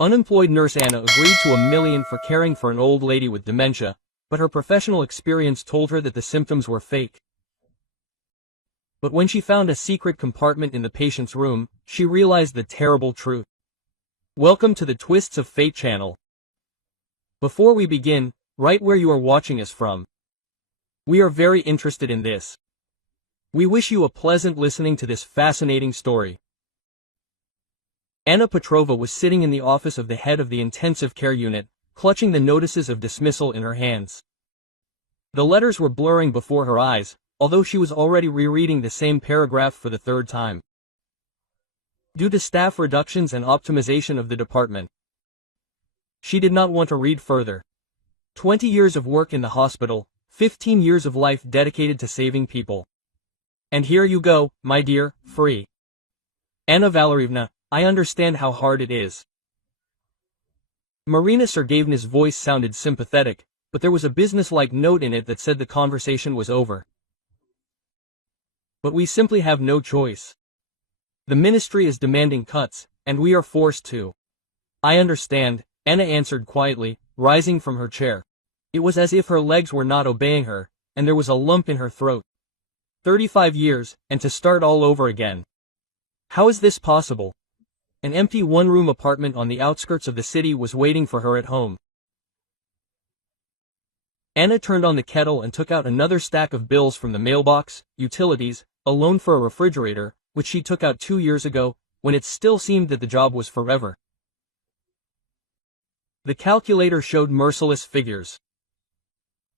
Unemployed nurse Anna agreed to $1 million for caring for an old lady with dementia, but her professional experience told her that the symptoms were fake. But when she found a secret compartment in the patient's room, she realized the terrible truth. Welcome to the Twists of Fate channel. Before we begin, write where you are watching us from. We are very interested in this. We wish you a pleasant listening to this fascinating story. Anna Petrova was sitting in the office of the head of the intensive care unit, clutching the notices of dismissal in her hands. The letters were blurring before her eyes, although she was already rereading the same paragraph for the third time. Due to staff reductions and optimization of the department, she did not want to read further. 20 years of work in the hospital, 15 years of life dedicated to saving people. And here you go, my dear, free. Anna Valerievna, I understand how hard it is. Marina Sergeyevna's voice sounded sympathetic, but there was a business-like note in it that said the conversation was over. But we simply have no choice. The ministry is demanding cuts, and we are forced to. I understand, Anna answered quietly, rising from her chair. It was as if her legs were not obeying her, and there was a lump in her throat. 35 years, and to start all over again. How is this possible? An empty one-room apartment on the outskirts of the city was waiting for her at home. Anna turned on the kettle and took out another stack of bills from the mailbox, utilities, a loan for a refrigerator, which she took out 2 years ago, when it still seemed that the job was forever. The calculator showed merciless figures.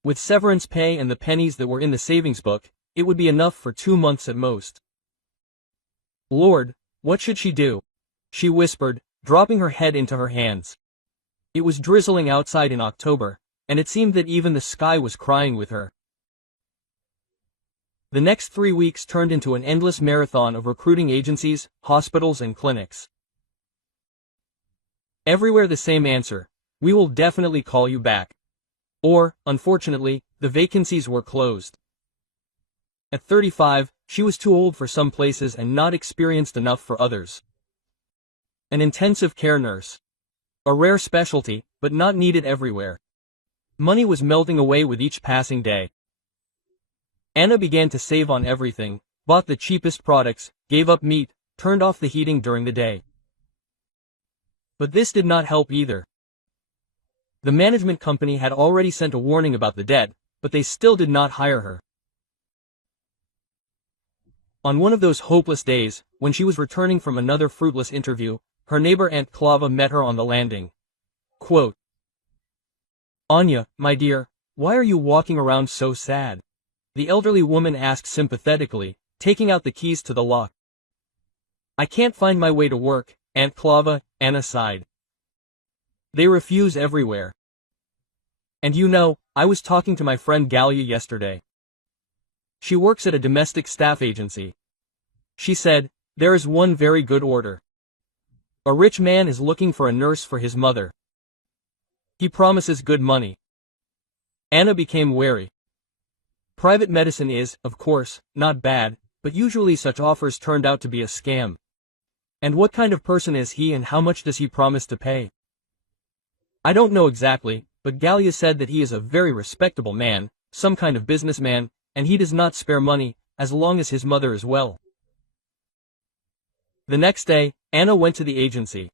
With severance pay and the pennies that were in the savings book, it would be enough for 2 months at most. Lord, what should she do? She whispered, dropping her head into her hands. It was drizzling outside in October, and it seemed that even the sky was crying with her. The next 3 weeks turned into an endless marathon of recruiting agencies, hospitals and clinics. Everywhere the same answer: we will definitely call you back. Or, unfortunately, the vacancies were closed. At 35, she was too old for some places and not experienced enough for others. An intensive care nurse. A rare specialty, but not needed everywhere. Money was melting away with each passing day. Anna began to save on everything, bought the cheapest products, gave up meat, turned off the heating during the day. But this did not help either. The management company had already sent a warning about the debt, but they still did not hire her. On one of those hopeless days, when she was returning from another fruitless interview, her neighbor Aunt Klava met her on the landing. Quote, Anya, my dear, why are you walking around so sad? The elderly woman asked sympathetically, taking out the keys to the lock. I can't find my way to work, Aunt Klava, Anna sighed. They refuse everywhere. And you know, I was talking to my friend Galia yesterday. She works at a domestic staff agency. She said, there is one very good order. A rich man is looking for a nurse for his mother. He promises good money. Anna became wary. Private medicine is, of course, not bad, but usually such offers turned out to be a scam. And what kind of person is he and how much does he promise to pay? I don't know exactly, but Galia said that he is a very respectable man, some kind of businessman, and he does not spare money, as long as his mother is well. The next day, Anna went to the agency.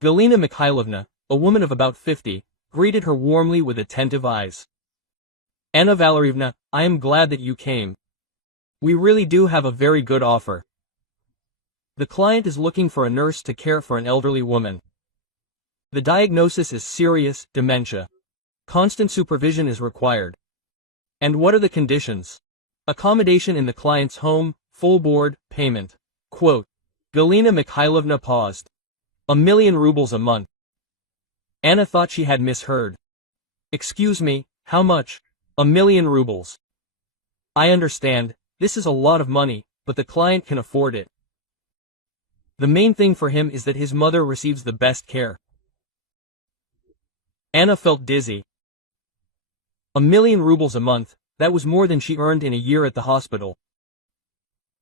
Galina Mikhailovna, a woman of about 50, greeted her warmly with attentive eyes. Anna Valerievna, I am glad that you came. We really do have a very good offer. The client is looking for a nurse to care for an elderly woman. The diagnosis is serious dementia. Constant supervision is required. And what are the conditions? Accommodation in the client's home, full board, payment. Quote, Galina Mikhailovna paused. 1 million rubles a month. Anna thought she had misheard. Excuse me, how much? 1 million rubles. I understand, this is a lot of money, but the client can afford it. The main thing for him is that his mother receives the best care. Anna felt dizzy. 1 million rubles a month, that was more than she earned in a year at the hospital.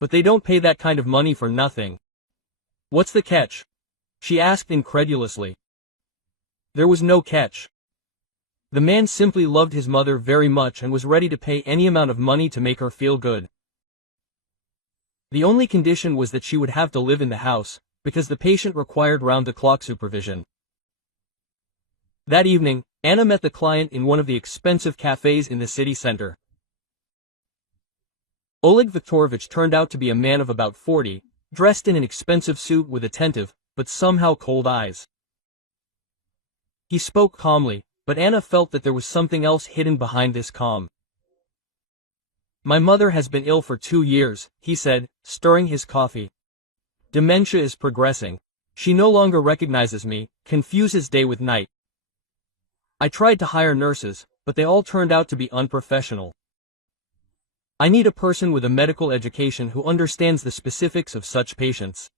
But they don't pay that kind of money for nothing. What's the catch? she asked incredulously. There was no catch. The man simply loved his mother very much and was ready to pay any amount of money to make her feel good. The only condition was that she would have to live in the house, because the patient required round-the-clock supervision. That evening, Anna met the client in one of the expensive cafes in the city center. Oleg Viktorovich turned out to be a man of about 40, dressed in an expensive suit with attentive, but somehow cold eyes. He spoke calmly, but Anna felt that there was something else hidden behind this calm. My mother has been ill for 2 years, he said, stirring his coffee. Dementia is progressing. She no longer recognizes me, confuses day with night. I tried to hire nurses, but they all turned out to be unprofessional. I need a person with a medical education who understands the specifics of such patients.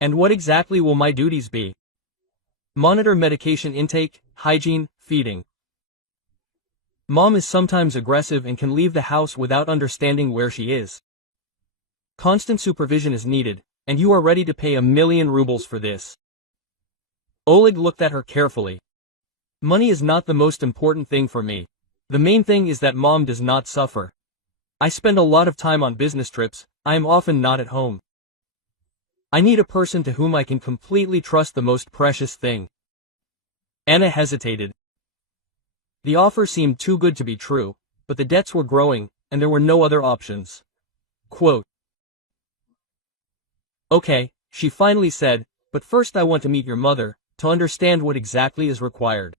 And what exactly will my duties be? Monitor medication intake, hygiene, feeding. Mom is sometimes aggressive and can leave the house without understanding where she is. Constant supervision is needed, and you are ready to pay 1,000,000 rubles for this. Oleg looked at her carefully. Money is not the most important thing for me. The main thing is that Mom does not suffer. I spend a lot of time on business trips, I am often not at home. I need a person to whom I can completely trust the most precious thing. Anna hesitated. The offer seemed too good to be true, but the debts were growing, and there were no other options. Quote. Okay, she finally said, but first I want to meet your mother, to understand what exactly is required.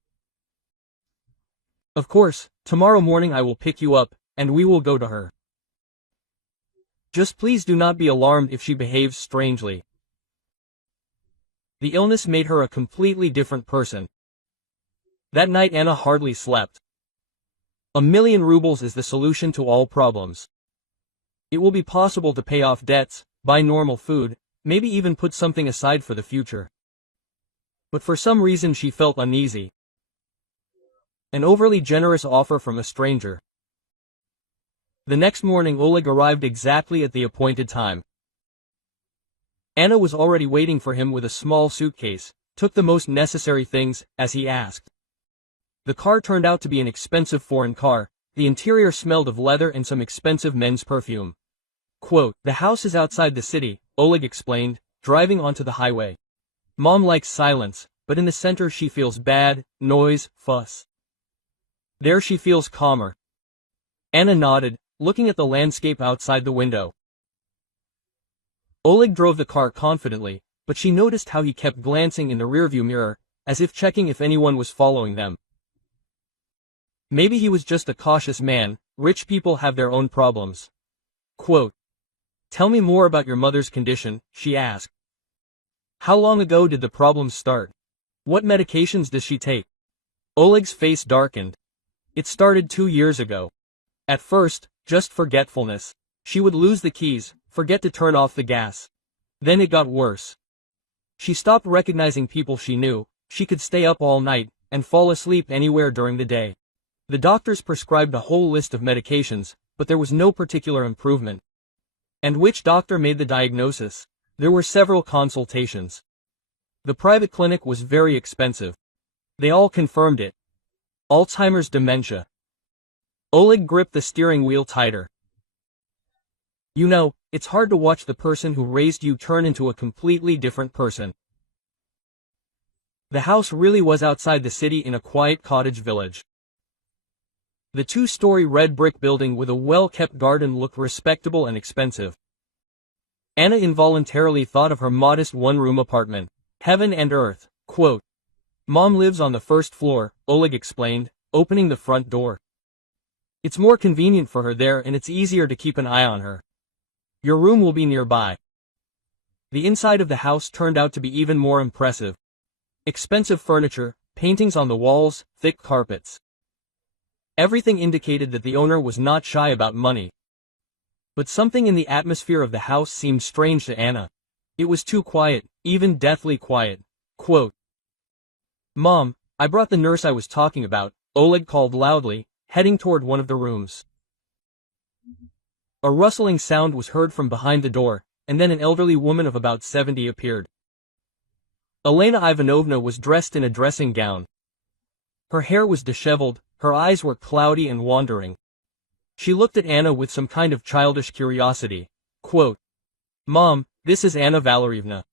Of course, tomorrow morning I will pick you up, and we will go to her. Just please do not be alarmed if she behaves strangely. The illness made her a completely different person. That night Anna hardly slept. 1,000,000 rubles is the solution to all problems. It will be possible to pay off debts, buy normal food, maybe even put something aside for the future. But for some reason she felt uneasy. An overly generous offer from a stranger. The next morning Oleg arrived exactly at the appointed time. Anna was already waiting for him with a small suitcase, took the most necessary things, as he asked. The car turned out to be an expensive foreign car, the interior smelled of leather and some expensive men's perfume. Quote, the house is outside the city, Oleg explained, driving onto the highway. Mom likes silence, but in the center she feels bad, noise, fuss. There she feels calmer. Anna nodded, looking at the landscape outside the window. Oleg drove the car confidently, but she noticed how he kept glancing in the rearview mirror, as if checking if anyone was following them. Maybe he was just a cautious man, rich people have their own problems. Quote. Tell me more about your mother's condition, she asked. How long ago did the problems start? What medications does she take? Oleg's face darkened. It started 2 years ago. At first, just forgetfulness. She would lose the keys, forget to turn off the gas. Then it got worse. She stopped recognizing people she knew, she could stay up all night, and fall asleep anywhere during the day. The doctors prescribed a whole list of medications, but there was no particular improvement. And which doctor made the diagnosis? There were several consultations. The private clinic was very expensive. They all confirmed it. Alzheimer's dementia. Oleg gripped the steering wheel tighter. You know, it's hard to watch the person who raised you turn into a completely different person. The house really was outside the city in a quiet cottage village. The 2-story red brick building with a well-kept garden looked respectable and expensive. Anna involuntarily thought of her modest one-room apartment. Heaven and earth. Quote. Mom lives on the first floor, Oleg explained, opening the front door. It's more convenient for her there and it's easier to keep an eye on her. Your room will be nearby. The inside of the house turned out to be even more impressive. Expensive furniture, paintings on the walls, thick carpets. Everything indicated that the owner was not shy about money. But something in the atmosphere of the house seemed strange to Anna. It was too quiet, even deathly quiet. Quote. Mom, I brought the nurse I was talking about, Oleg called loudly, heading toward one of the rooms. A rustling sound was heard from behind the door, and then an elderly woman of about 70 appeared. Elena Ivanovna was dressed in a dressing gown. Her hair was disheveled, her eyes were cloudy and wandering. She looked at Anna with some kind of childish curiosity. Quote, "Mom, this is Anna Valerievna.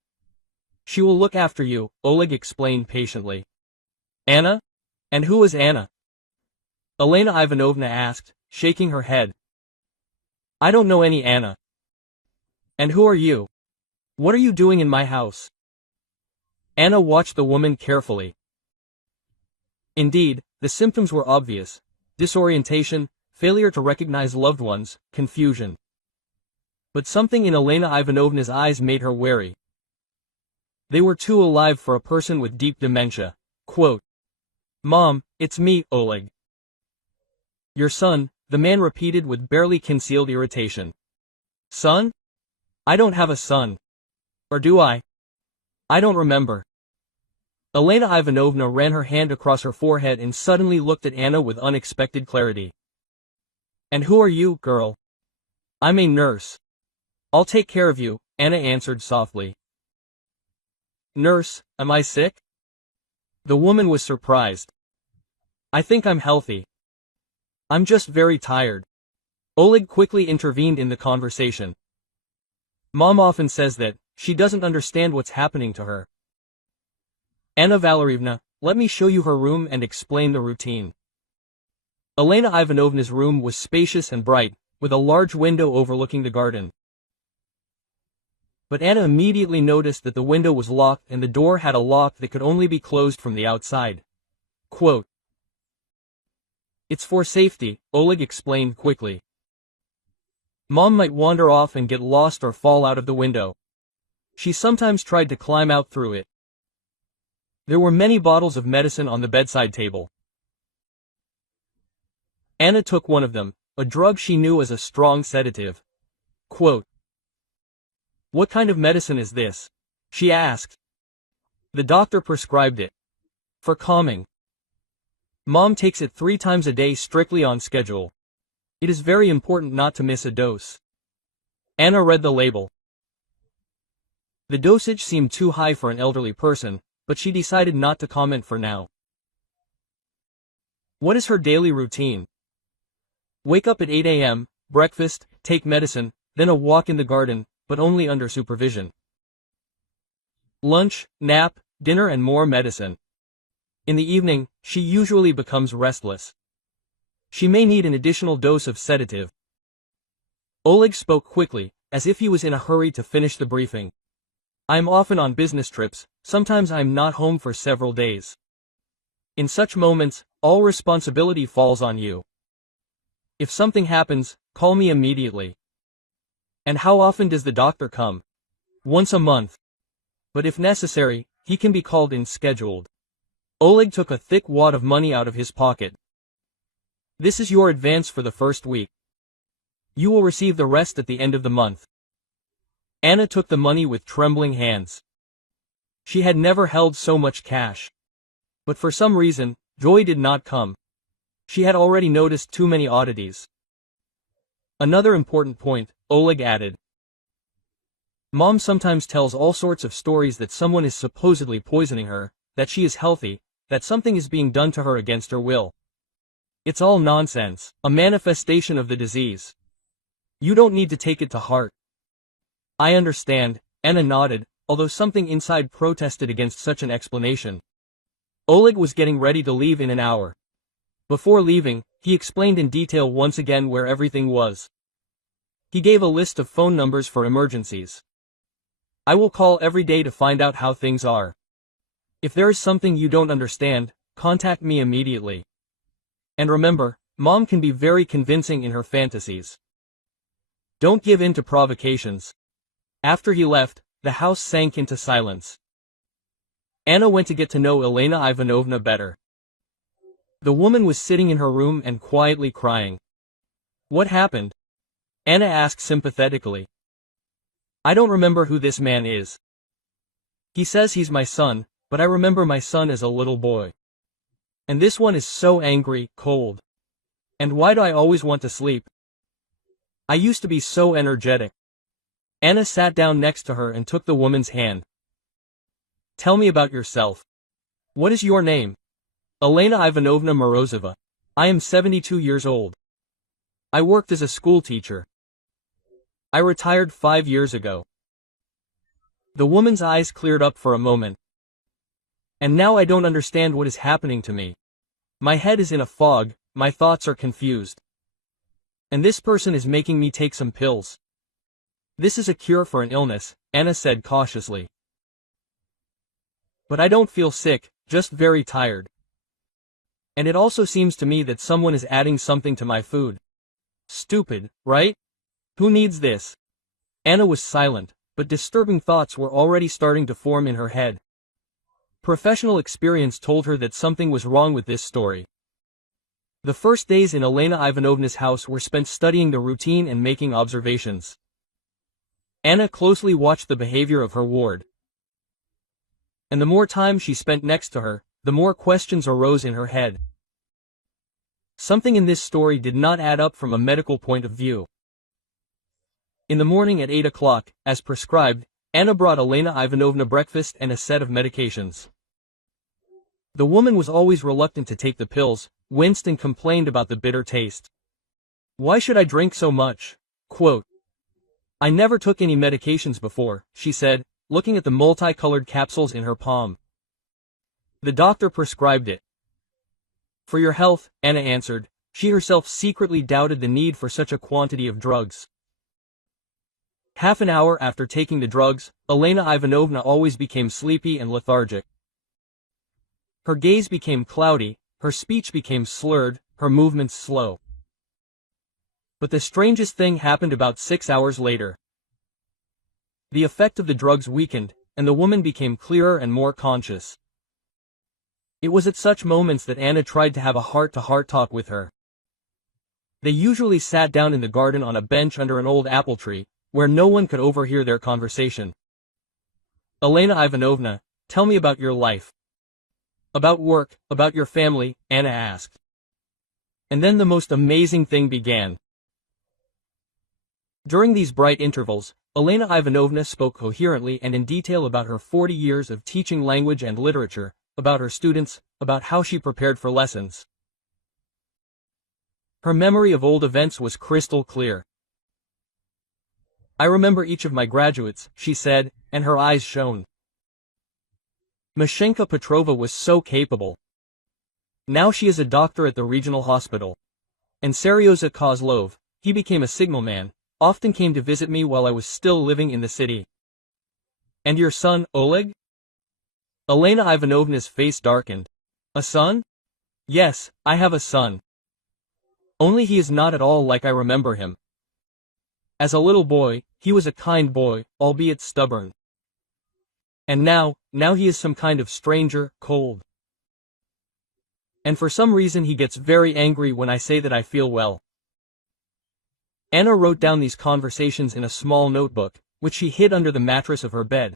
She will look after you," Oleg explained patiently. "Anna? And who is Anna?" Elena Ivanovna asked, shaking her head. "I don't know any Anna." "And who are you? What are you doing in my house?" Anna watched the woman carefully. Indeed, the symptoms were obvious: disorientation, failure to recognize loved ones, confusion. But something in Elena Ivanovna's eyes made her wary. They were too alive for a person with deep dementia. Quote, "Mom, it's me, Oleg." "Your son," the man repeated with barely concealed irritation. "Son? I don't have a son. Or do I? I don't remember." Elena Ivanovna ran her hand across her forehead and suddenly looked at Anna with unexpected clarity. "And who are you, girl?" "I'm a nurse. I'll take care of you," Anna answered softly. "Nurse, am I sick?" The woman was surprised. "I think I'm healthy. I'm just very tired." Oleg quickly intervened in the conversation. "Mom often says that she doesn't understand what's happening to her." "Anna Valerievna, let me show you her room and explain the routine." Elena Ivanovna's room was spacious and bright, with a large window overlooking the garden. But Anna immediately noticed that the window was locked and the door had a lock that could only be closed from the outside. Quote, "It's for safety," Oleg explained quickly. "Mom might wander off and get lost or fall out of the window. She sometimes tried to climb out through it." There were many bottles of medicine on the bedside table. Anna took one of them, a drug she knew as a strong sedative. Quote, "What kind of medicine is this?" she asked. "The doctor prescribed it. For calming. Mom takes it 3 times a day strictly on schedule. It is very important not to miss a dose." Anna read the label. The dosage seemed too high for an elderly person, but she decided not to comment for now. What is her daily routine? Wake up at 8 a.m., breakfast, take medicine, then a walk in the garden, but only under supervision. Lunch, nap, dinner and more medicine. In the evening, she usually becomes restless. She may need an additional dose of sedative. Oleg spoke quickly, as if he was in a hurry to finish the briefing. "I'm often on business trips, sometimes I'm not home for several days. In such moments, all responsibility falls on you. If something happens, call me immediately." "And how often does the doctor come?" "Once a month. But if necessary, he can be called in scheduled." Oleg took a thick wad of money out of his pocket. "This is your advance for the first week. You will receive the rest at the end of the month." Anna took the money with trembling hands. She had never held so much cash. But for some reason, joy did not come. She had already noticed too many oddities. "Another important point," Oleg added. "Mom sometimes tells all sorts of stories that someone is supposedly poisoning her, that she is healthy, that something is being done to her against her will. It's all nonsense, a manifestation of the disease. You don't need to take it to heart." "I understand," Anna nodded, although something inside protested against such an explanation. Oleg was getting ready to leave in an hour. Before leaving, he explained in detail once again where everything was. He gave a list of phone numbers for emergencies. "I will call every day to find out how things are. If there is something you don't understand, contact me immediately. And remember, Mom can be very convincing in her fantasies. Don't give in to provocations." After he left, the house sank into silence. Anna went to get to know Elena Ivanovna better. The woman was sitting in her room and quietly crying. "What happened?" Anna asked sympathetically. "I don't remember who this man is. He says he's my son, but I remember my son as a little boy. And this one is so angry, cold. And why do I always want to sleep? I used to be so energetic." Anna sat down next to her and took the woman's hand. Tell me about yourself. What is your name? Elena Ivanovna Morozova. I am 72 years old. I worked as a school teacher. I retired 5 years ago. The woman's eyes cleared up for a moment. And now I don't understand what is happening to me. My head is in a fog, my thoughts are confused. And this person is making me take some pills. This is a cure for an illness, Anna said cautiously. But I don't feel sick, just very tired. And it also seems to me that someone is adding something to my food. Stupid, right? Who needs this? Anna was silent, but disturbing thoughts were already starting to form in her head. Professional experience told her that something was wrong with this story. The first days in Elena Ivanovna's house were spent studying the routine and making observations. Anna closely watched the behavior of her ward. And the more time she spent next to her, the more questions arose in her head. Something in this story did not add up from a medical point of view. In the morning at 8 o'clock, as prescribed, Anna brought Elena Ivanovna breakfast and a set of medications. The woman was always reluctant to take the pills, winced and complained about the bitter taste. Why should I drink so much? Quote, I never took any medications before, she said, looking at the multicolored capsules in her palm. The doctor prescribed it. For your health, Anna answered. She herself secretly doubted the need for such a quantity of drugs. Half an hour after taking the drugs, Elena Ivanovna always became sleepy and lethargic. Her gaze became cloudy, her speech became slurred, her movements slow. But the strangest thing happened about 6 hours later. The effect of the drugs weakened, and the woman became clearer and more conscious. It was at such moments that Anna tried to have a heart-to-heart talk with her. They usually sat down in the garden on a bench under an old apple tree, where no one could overhear their conversation. Elena Ivanovna, tell me about your life. About work, about your family, Anna asked. And then the most amazing thing began. During these bright intervals, Elena Ivanovna spoke coherently and in detail about her 40 years of teaching language and literature, about her students, about how she prepared for lessons. Her memory of old events was crystal clear. I remember each of my graduates, she said, and her eyes shone. Mashenka Petrova was so capable. Now she is a doctor at the regional hospital. And Seryoza Kozlov, he became a signalman, often came to visit me while I was still living in the city. And your son, Oleg? Elena Ivanovna's face darkened. A son? Yes, I have a son. Only he is not at all like I remember him. As a little boy, he was a kind boy, albeit stubborn. And now he is some kind of stranger, cold. And for some reason he gets very angry when I say that I feel well. Anna wrote down these conversations in a small notebook, which she hid under the mattress of her bed.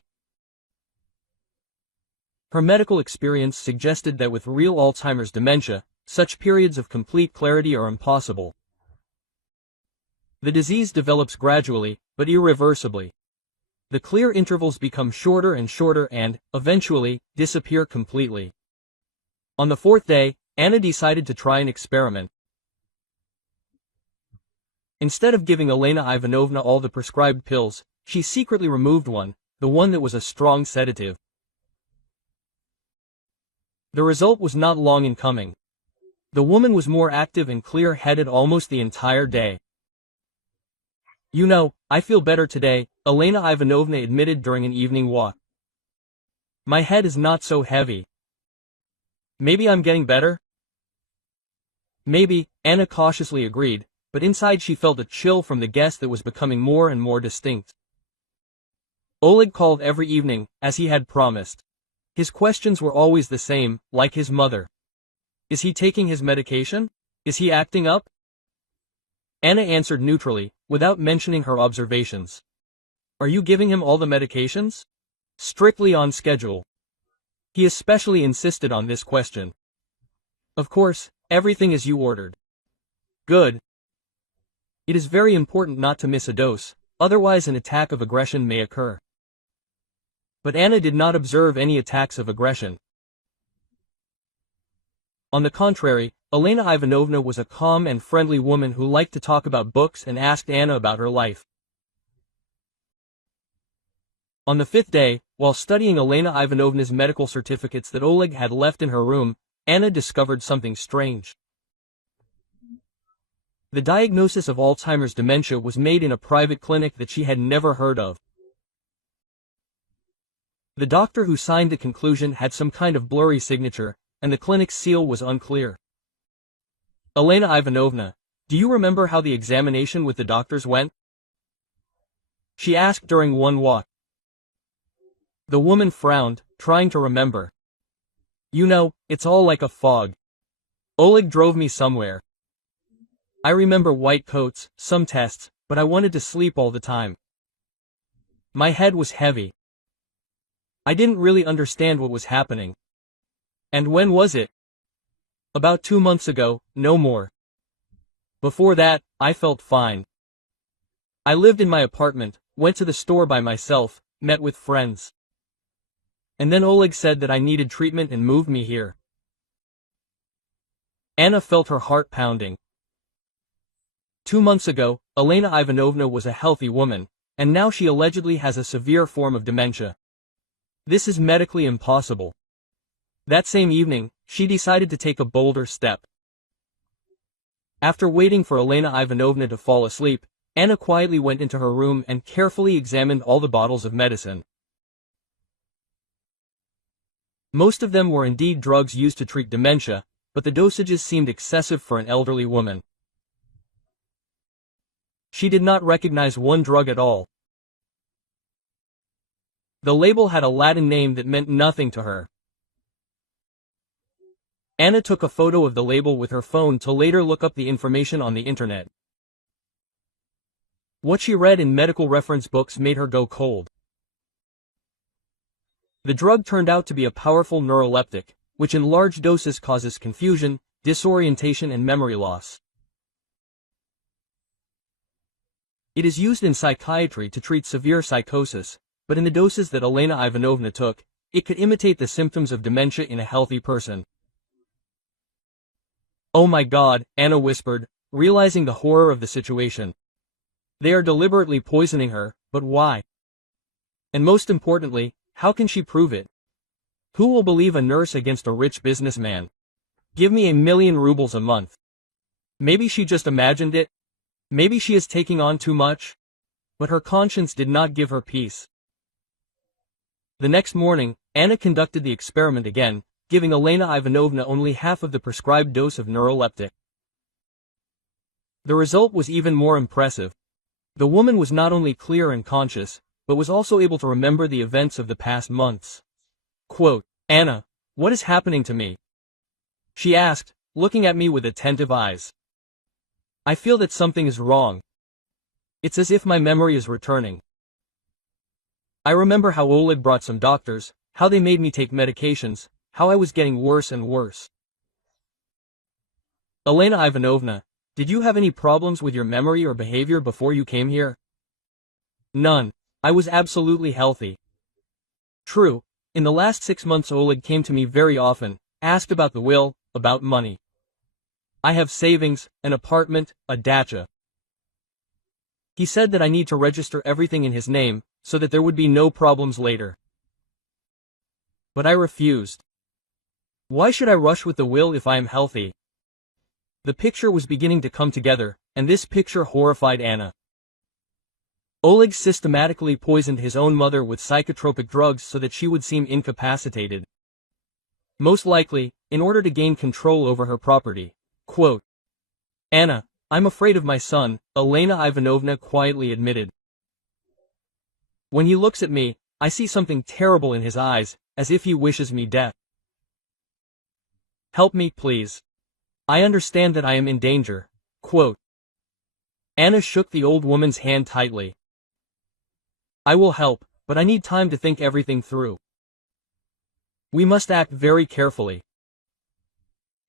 Her medical experience suggested that with real Alzheimer's dementia, such periods of complete clarity are impossible. The disease develops gradually, but irreversibly. The clear intervals become shorter and shorter and, eventually, disappear completely. On the 4th day, Anna decided to try an experiment. Instead of giving Elena Ivanovna all the prescribed pills, she secretly removed one, the one that was a strong sedative. The result was not long in coming. The woman was more active and clear-headed almost the entire day. You know, I feel better today, Elena Ivanovna admitted during an evening walk. My head is not so heavy. Maybe I'm getting better? Maybe, Anna cautiously agreed, but inside she felt a chill from the guest that was becoming more and more distinct. Oleg called every evening, as he had promised. His questions were always the same, like his mother. Is he taking his medication? Is he acting up? Anna answered neutrally, without mentioning her observations. Are you giving him all the medications? Strictly on schedule. He especially insisted on this question. Of course, everything as you ordered. Good. It is very important not to miss a dose, otherwise an attack of aggression may occur. But Anna did not observe any attacks of aggression. On the contrary, Elena Ivanovna was a calm and friendly woman who liked to talk about books and asked Anna about her life. On the fifth day, while studying Elena Ivanovna's medical certificates that Oleg had left in her room, Anna discovered something strange. The diagnosis of Alzheimer's dementia was made in a private clinic that she had never heard of. The doctor who signed the conclusion had some kind of blurry signature, and the clinic's seal was unclear. Elena Ivanovna, do you remember how the examination with the doctors went? She asked during one walk. The woman frowned, trying to remember. You know, it's all like a fog. Oleg drove me somewhere. I remember white coats, some tests, but I wanted to sleep all the time. My head was heavy. I didn't really understand what was happening. And when was it? About 2 months ago, no more. Before that, I felt fine. I lived in my apartment, went to the store by myself, met with friends. And then Oleg said that I needed treatment and moved me here. Anna felt her heart pounding. 2 months ago, Elena Ivanovna was a healthy woman, and now she allegedly has a severe form of dementia. This is medically impossible. That same evening, she decided to take a bolder step. After waiting for Elena Ivanovna to fall asleep, Anna quietly went into her room and carefully examined all the bottles of medicine. Most of them were indeed drugs used to treat dementia, but the dosages seemed excessive for an elderly woman. She did not recognize one drug at all. The label had a Latin name that meant nothing to her. Anna took a photo of the label with her phone to later look up the information on the internet. What she read in medical reference books made her go cold. The drug turned out to be a powerful neuroleptic, which in large doses causes confusion, disorientation and memory loss. It is used in psychiatry to treat severe psychosis, but in the doses that Elena Ivanovna took, it could imitate the symptoms of dementia in a healthy person. Oh my God, Anna whispered, realizing the horror of the situation. They are deliberately poisoning her, but why? And most importantly, how can she prove it? Who will believe a nurse against a rich businessman? Give me 1,000,000 rubles a month. Maybe she just imagined it. Maybe she is taking on too much. But her conscience did not give her peace. The next morning, Anna conducted the experiment again, giving Elena Ivanovna only half of the prescribed dose of neuroleptic. The result was even more impressive. The woman was not only clear and conscious, but was also able to remember the events of the past months. Quote, Anna, what is happening to me? She asked, looking at me with attentive eyes. I feel that something is wrong. It's as if my memory is returning. I remember how Oleg brought some doctors, how they made me take medications, how I was getting worse and worse. Elena Ivanovna, did you have any problems with your memory or behavior before you came here? None. I was absolutely healthy. True, in the last 6 months Oleg came to me very often, asked about the will, about money. I have savings, an apartment, a dacha. He said that I need to register everything in his name, so that there would be no problems later. But I refused. Why should I rush with the will if I am healthy? The picture was beginning to come together, and this picture horrified Anna. Oleg systematically poisoned his own mother with psychotropic drugs so that she would seem incapacitated. Most likely, in order to gain control over her property. Quote, Anna, I'm afraid of my son, Elena Ivanovna quietly admitted. When he looks at me, I see something terrible in his eyes, as if he wishes me death. Help me, please. I understand that I am in danger. Quote. Anna shook the old woman's hand tightly. I will help, but I need time to think everything through. We must act very carefully.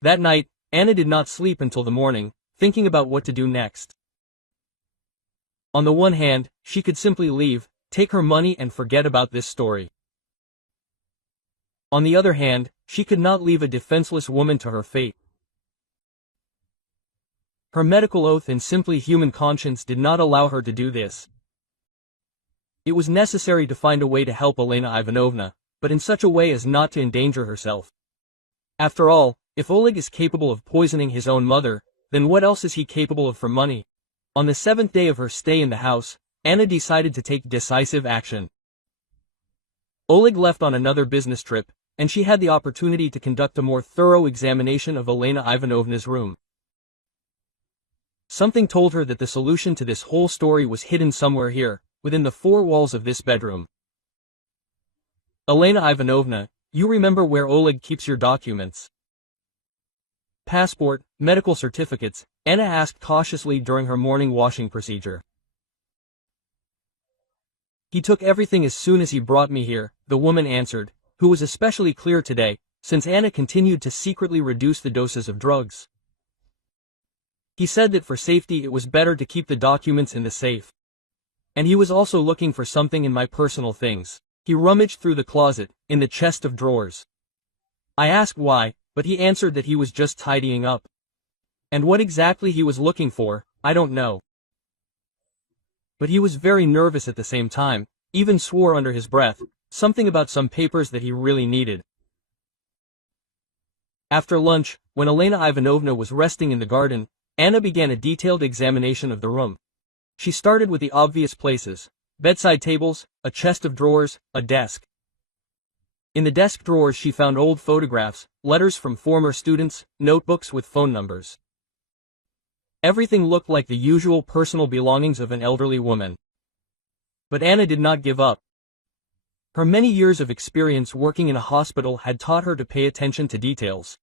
That night, Anna did not sleep until the morning, thinking about what to do next. On the one hand, she could simply leave, take her money and forget about this story. On the other hand, she could not leave a defenseless woman to her fate. Her medical oath and simply human conscience did not allow her to do this. It was necessary to find a way to help Elena Ivanovna, but in such a way as not to endanger herself. After all, if Oleg is capable of poisoning his own mother, then what else is he capable of for money? On the 7th day of her stay in the house, Anna decided to take decisive action. Oleg left on another business trip, and she had the opportunity to conduct a more thorough examination of Elena Ivanovna's room. Something told her that the solution to this whole story was hidden somewhere here, within the four walls of this bedroom. Elena Ivanovna, you remember where Oleg keeps your documents? Passport, medical certificates, Anna asked cautiously during her morning washing procedure. He took everything as soon as he brought me here, the woman answered, who was especially clear today, since Anna continued to secretly reduce the doses of drugs. He said that for safety it was better to keep the documents in the safe. And he was also looking for something in my personal things. He rummaged through the closet, in the chest of drawers. I asked why, but he answered that he was just tidying up. And what exactly he was looking for, I don't know. But he was very nervous at the same time, even swore under his breath, something about some papers that he really needed. After lunch, when Elena Ivanovna was resting in the garden, Anna began a detailed examination of the room. She started with the obvious places: bedside tables, a chest of drawers, a desk. In the desk drawers she found old photographs, letters from former students, notebooks with phone numbers. Everything looked like the usual personal belongings of an elderly woman. But Anna did not give up. Her many years of experience working in a hospital had taught her to pay attention to details.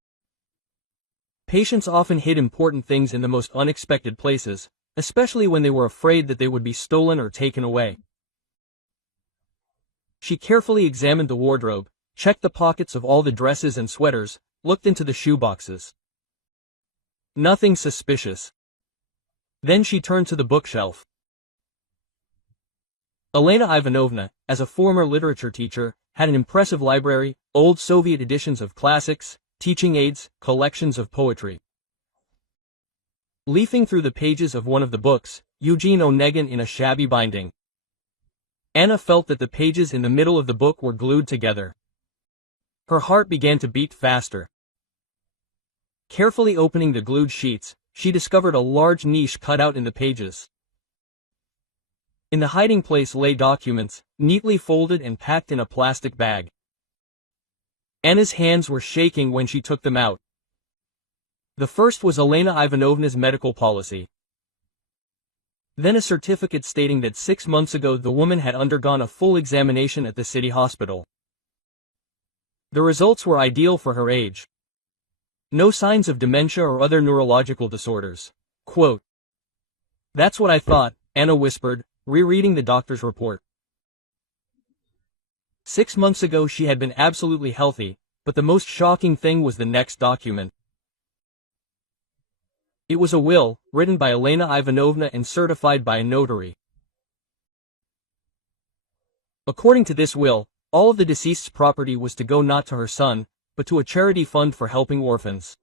Patients often hid important things in the most unexpected places, especially when they were afraid that they would be stolen or taken away. She carefully examined the wardrobe, checked the pockets of all the dresses and sweaters, looked into the shoeboxes. Nothing suspicious. Then she turned to the bookshelf. Elena Ivanovna, as a former literature teacher, had an impressive library, old Soviet editions of classics, teaching aids, collections of poetry. Leafing through the pages of one of the books, Eugene Onegin in a shabby binding. Anna felt that the pages in the middle of the book were glued together. Her heart began to beat faster. Carefully opening the glued sheets, she discovered a large niche cut out in the pages. In the hiding place lay documents, neatly folded and packed in a plastic bag. Anna's hands were shaking when she took them out. The first was Elena Ivanovna's medical policy. Then a certificate stating that 6 months ago the woman had undergone a full examination at the city hospital. The results were ideal for her age. No signs of dementia or other neurological disorders. Quote, "That's what I thought," Anna whispered, rereading the doctor's report. 6 months ago she had been absolutely healthy, but the most shocking thing was the next document. It was a will, written by Elena Ivanovna and certified by a notary. According to this will, all of the deceased's property was to go not to her son, but to a charity fund for helping orphans.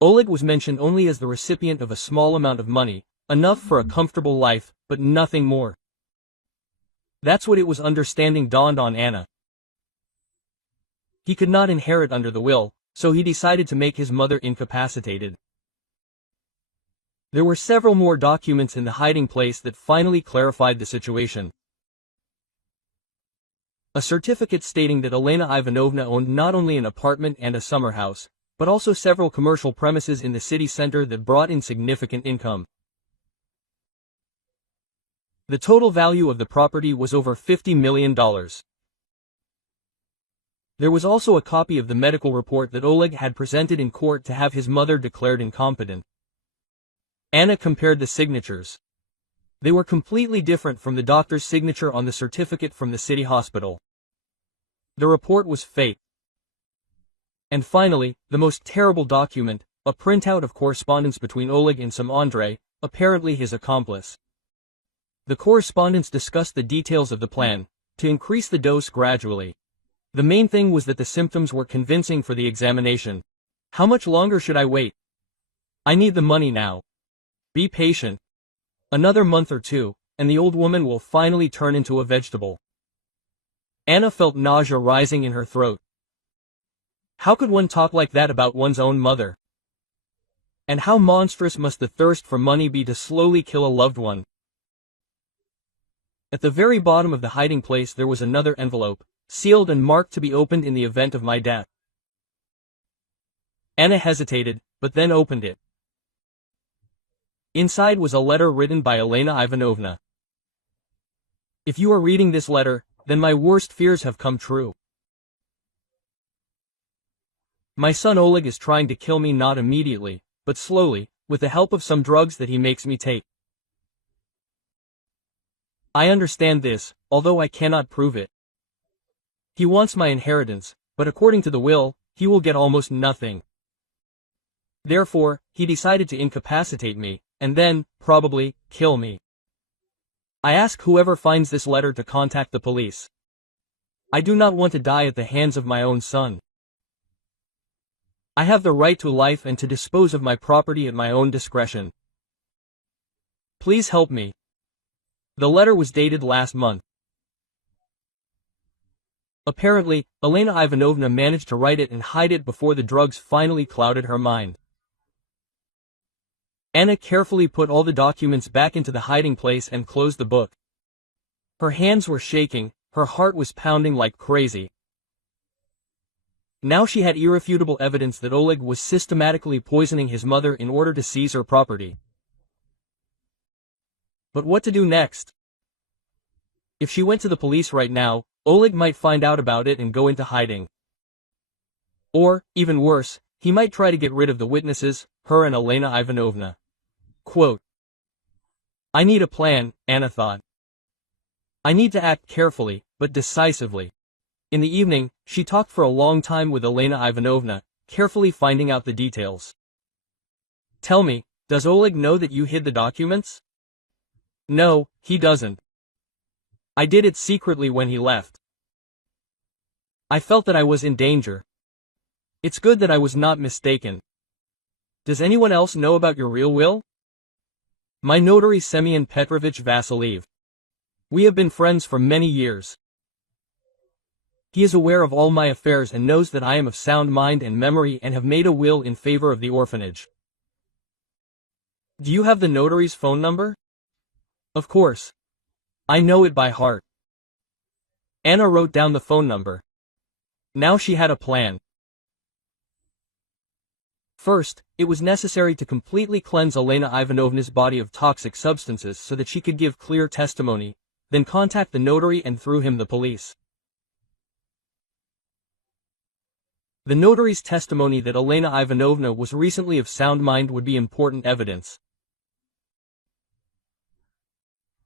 Oleg was mentioned only as the recipient of a small amount of money, enough for a comfortable life, but nothing more. That's what it was. Understanding dawned on Anna. He could not inherit under the will, so he decided to make his mother incapacitated. There were several more documents in the hiding place that finally clarified the situation. A certificate stating that Elena Ivanovna owned not only an apartment and a summer house, but also several commercial premises in the city center that brought in significant income. The total value of the property was over $50 million. There was also a copy of the medical report that Oleg had presented in court to have his mother declared incompetent. Anna compared the signatures. They were completely different from the doctor's signature on the certificate from the city hospital. The report was fake. And finally, the most terrible document, a printout of correspondence between Oleg and some Andrei, apparently his accomplice. The correspondence discussed the details of the plan, to increase the dose gradually. The main thing was that the symptoms were convincing for the examination. How much longer should I wait? I need the money now. Be patient. Another month or two, and the old woman will finally turn into a vegetable. Anna felt nausea rising in her throat. How could one talk like that about one's own mother? And how monstrous must the thirst for money be to slowly kill a loved one? At the very bottom of the hiding place there was another envelope, sealed and marked to be opened in the event of my death. Anna hesitated, but then opened it. Inside was a letter written by Elena Ivanovna. If you are reading this letter, then my worst fears have come true. My son Oleg is trying to kill me, not immediately, but slowly, with the help of some drugs that he makes me take. I understand this, although I cannot prove it. He wants my inheritance, but according to the will, he will get almost nothing. Therefore, he decided to incapacitate me, and then, probably, kill me. I ask whoever finds this letter to contact the police. I do not want to die at the hands of my own son. I have the right to life and to dispose of my property at my own discretion. Please help me. The letter was dated last month. Apparently, Elena Ivanovna managed to write it and hide it before the drugs finally clouded her mind. Anna carefully put all the documents back into the hiding place and closed the book. Her hands were shaking, her heart was pounding like crazy. Now she had irrefutable evidence that Oleg was systematically poisoning his mother in order to seize her property. But what to do next? If she went to the police right now, Oleg might find out about it and go into hiding. Or, even worse, he might try to get rid of the witnesses, her and Elena Ivanovna. Quote, I need a plan, Anna thought. I need to act carefully, but decisively. In the evening, she talked for a long time with Elena Ivanovna, carefully finding out the details. Tell me, does Oleg know that you hid the documents? No, he doesn't. I did it secretly when he left. I felt that I was in danger. It's good that I was not mistaken. Does anyone else know about your real will? My notary Semyon Petrovich Vasiliev. We have been friends for many years. He is aware of all my affairs and knows that I am of sound mind and memory and have made a will in favor of the orphanage. Do you have the notary's phone number? Of course. I know it by heart. Anna wrote down the phone number. Now she had a plan. First, it was necessary to completely cleanse Elena Ivanovna's body of toxic substances so that she could give clear testimony, then contact the notary and through him the police. The notary's testimony that Elena Ivanovna was recently of sound mind would be important evidence.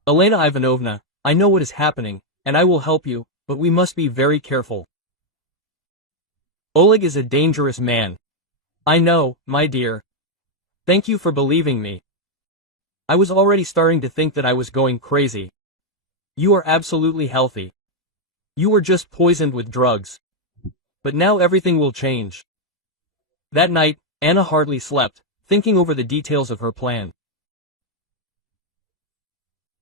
Elena Ivanovna, I know what is happening, and I will help you, but we must be very careful. Oleg is a dangerous man. I know, my dear. Thank you for believing me. I was already starting to think that I was going crazy. You are absolutely healthy. You were just poisoned with drugs. But now everything will change. That night, Anna hardly slept, thinking over the details of her plan.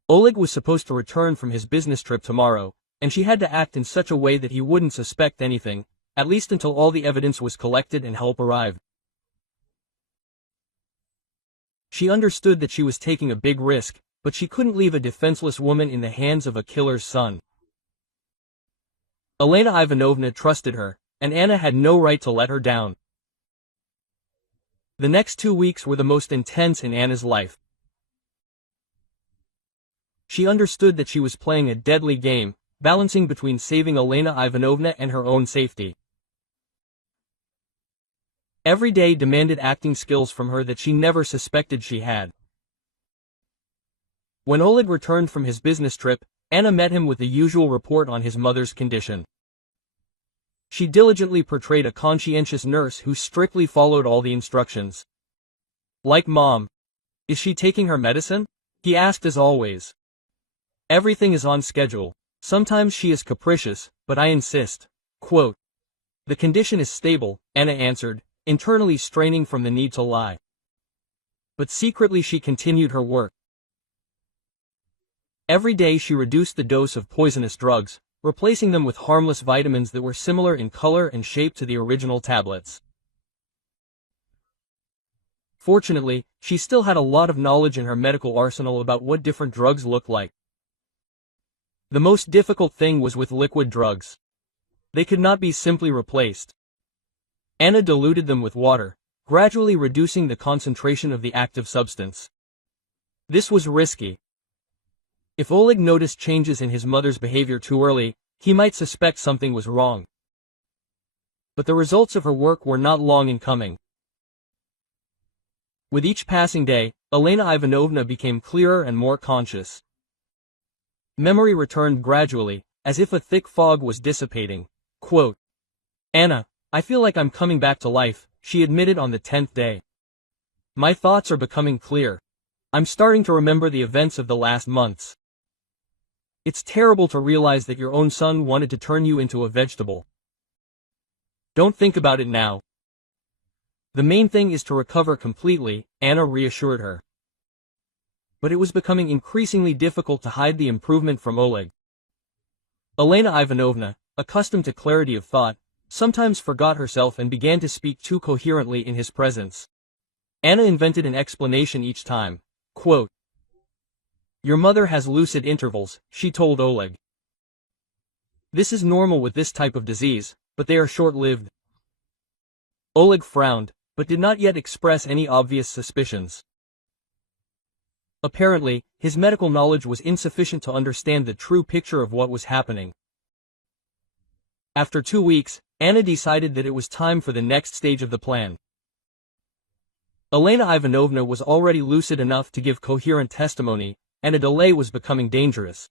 Oleg was supposed to return from his business trip tomorrow, and she had to act in such a way that he wouldn't suspect anything, at least until all the evidence was collected and help arrived. She understood that she was taking a big risk, but she couldn't leave a defenseless woman in the hands of a killer's son. Elena Ivanovna trusted her, and Anna had no right to let her down. The next 2 weeks were the most intense in Anna's life. She understood that she was playing a deadly game, balancing between saving Elena Ivanovna and her own safety. Every day demanded acting skills from her that she never suspected she had. When Oleg returned from his business trip, Anna met him with the usual report on his mother's condition. She diligently portrayed a conscientious nurse who strictly followed all the instructions. Like Mom. Is she taking her medicine? He asked as always. Everything is on schedule. Sometimes she is capricious, but I insist. Quote, "The condition is stable," Anna answered, internally straining from the need to lie. But secretly she continued her work. Every day she reduced the dose of poisonous drugs, replacing them with harmless vitamins that were similar in color and shape to the original tablets. Fortunately, she still had a lot of knowledge in her medical arsenal about what different drugs look like. The most difficult thing was with liquid drugs. They could not be simply replaced. Anna diluted them with water, gradually reducing the concentration of the active substance. This was risky. If Oleg noticed changes in his mother's behavior too early, he might suspect something was wrong. But the results of her work were not long in coming. With each passing day, Elena Ivanovna became clearer and more conscious. Memory returned gradually, as if a thick fog was dissipating. Quote, "Anna, I feel like I'm coming back to life," she admitted on the 10th day. "My thoughts are becoming clear. I'm starting to remember the events of the last months. It's terrible to realize that your own son wanted to turn you into a vegetable. Don't think about it now. The main thing is to recover completely," Anna reassured her. But it was becoming increasingly difficult to hide the improvement from Oleg. Elena Ivanovna, accustomed to clarity of thought, sometimes forgot herself and began to speak too coherently in his presence. Anna invented an explanation each time. Quote, "Your mother has lucid intervals," she told Oleg. "This is normal with this type of disease, but they are short-lived." Oleg frowned, but did not yet express any obvious suspicions. Apparently, his medical knowledge was insufficient to understand the true picture of what was happening. After 2 weeks, Anna decided that it was time for the next stage of the plan. Elena Ivanovna was already lucid enough to give coherent testimony, and a delay was becoming dangerous.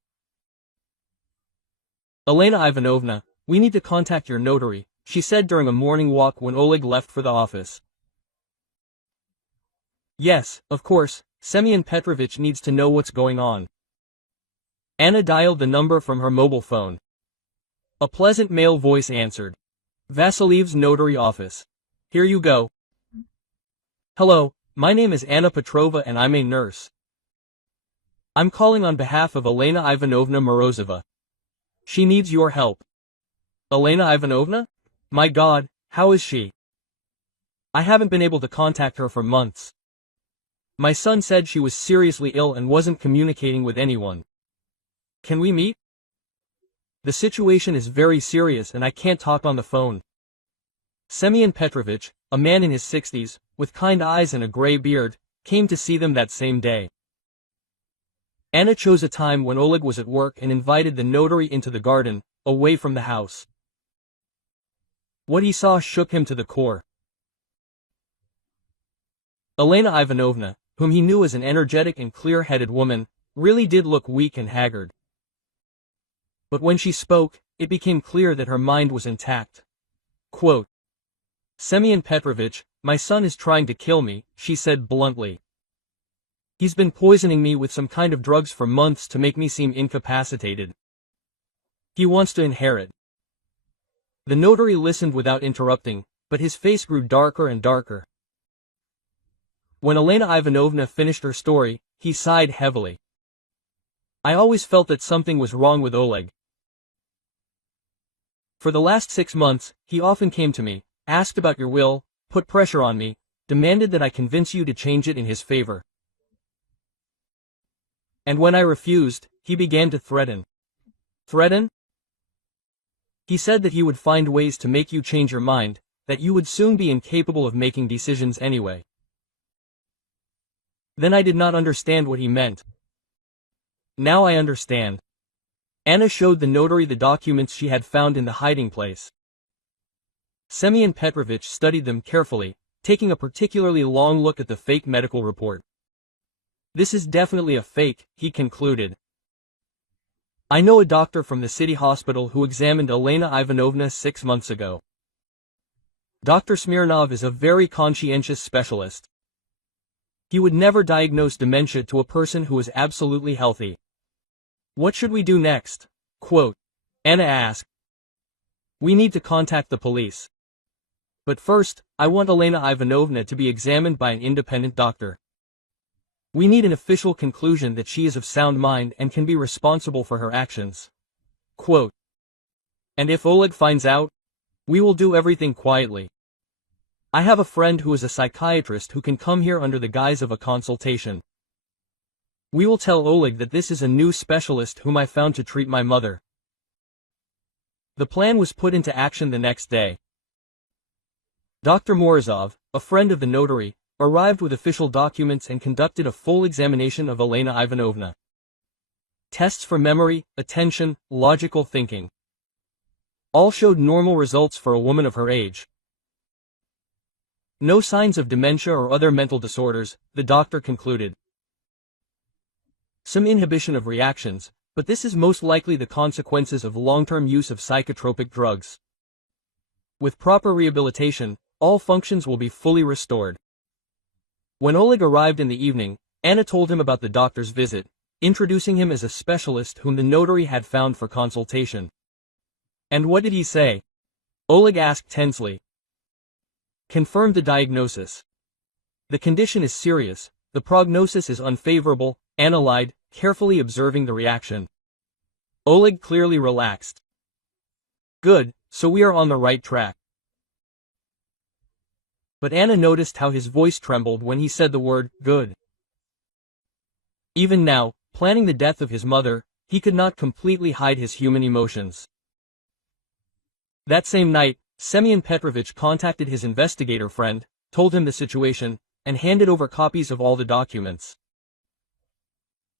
"Elena Ivanovna, we need to contact your notary," she said during a morning walk when Oleg left for the office. "Yes, of course, Semyon Petrovich needs to know what's going on." Anna dialed the number from her mobile phone. A pleasant male voice answered. "Vasiliev's notary office. Here you go." "Hello, my name is Anna Petrova and I'm a nurse. I'm calling on behalf of Elena Ivanovna Morozova. She needs your help." "Elena Ivanovna? My God, how is she? I haven't been able to contact her for months. My son said she was seriously ill and wasn't communicating with anyone. Can we meet? The situation is very serious and I can't talk on the phone." Semyon Petrovich, a man in his 60s, with kind eyes and a gray beard, came to see them that same day. Anna chose a time when Oleg was at work and invited the notary into the garden, away from the house. What he saw shook him to the core. Elena Ivanovna, whom he knew as an energetic and clear-headed woman, really did look weak and haggard. But when she spoke, it became clear that her mind was intact. Quote, "Semyon Petrovich, my son is trying to kill me," she said bluntly. "He's been poisoning me with some kind of drugs for months to make me seem incapacitated. He wants to inherit." The notary listened without interrupting, but his face grew darker and darker. When Elena Ivanovna finished her story, he sighed heavily. "I always felt that something was wrong with Oleg. For the last 6 months, he often came to me, asked about your will, put pressure on me, demanded that I convince you to change it in his favor. And when I refused, he began to threaten." "Threaten?" "He said that he would find ways to make you change your mind, that you would soon be incapable of making decisions anyway." Then I did not understand what he meant. Now I understand. Anna showed the notary the documents she had found in the hiding place. Semyon Petrovich studied them carefully, taking a particularly long look at the fake medical report. "This is definitely a fake," he concluded. "I know a doctor from the city hospital who examined Elena Ivanovna 6 months ago. Dr. Smirnov is a very conscientious specialist. He would never diagnose dementia to a person who is absolutely healthy. What should we do next?" Quote, Anna asked. We need to contact the police. But first, I want Elena Ivanovna to be examined by an independent doctor. We need an official conclusion that she is of sound mind and can be responsible for her actions. Quote. And if Oleg finds out, we will do everything quietly. I have a friend who is a psychiatrist who can come here under the guise of a consultation. We will tell Oleg that this is a new specialist whom I found to treat my mother. The plan was put into action the next day. Dr. Morozov, a friend of the notary, arrived with official documents and conducted a full examination of Elena Ivanovna. Tests for memory, attention, logical thinking. All showed normal results for a woman of her age. No signs of dementia or other mental disorders, the doctor concluded. Some inhibition of reactions, but this is most likely the consequences of long-term use of psychotropic drugs. With proper rehabilitation, all functions will be fully restored. When Oleg arrived in the evening, Anna told him about the doctor's visit, introducing him as a specialist whom the notary had found for consultation. And what did he say? Oleg asked tensely. Confirmed the diagnosis. The condition is serious, the prognosis is unfavorable, Anna lied, carefully observing the reaction. Oleg clearly relaxed. Good, so we are on the right track. But Anna noticed how his voice trembled when he said the word, good. Even now, planning the death of his mother, he could not completely hide his human emotions. That same night, Semyon Petrovich contacted his investigator friend, told him the situation, and handed over copies of all the documents.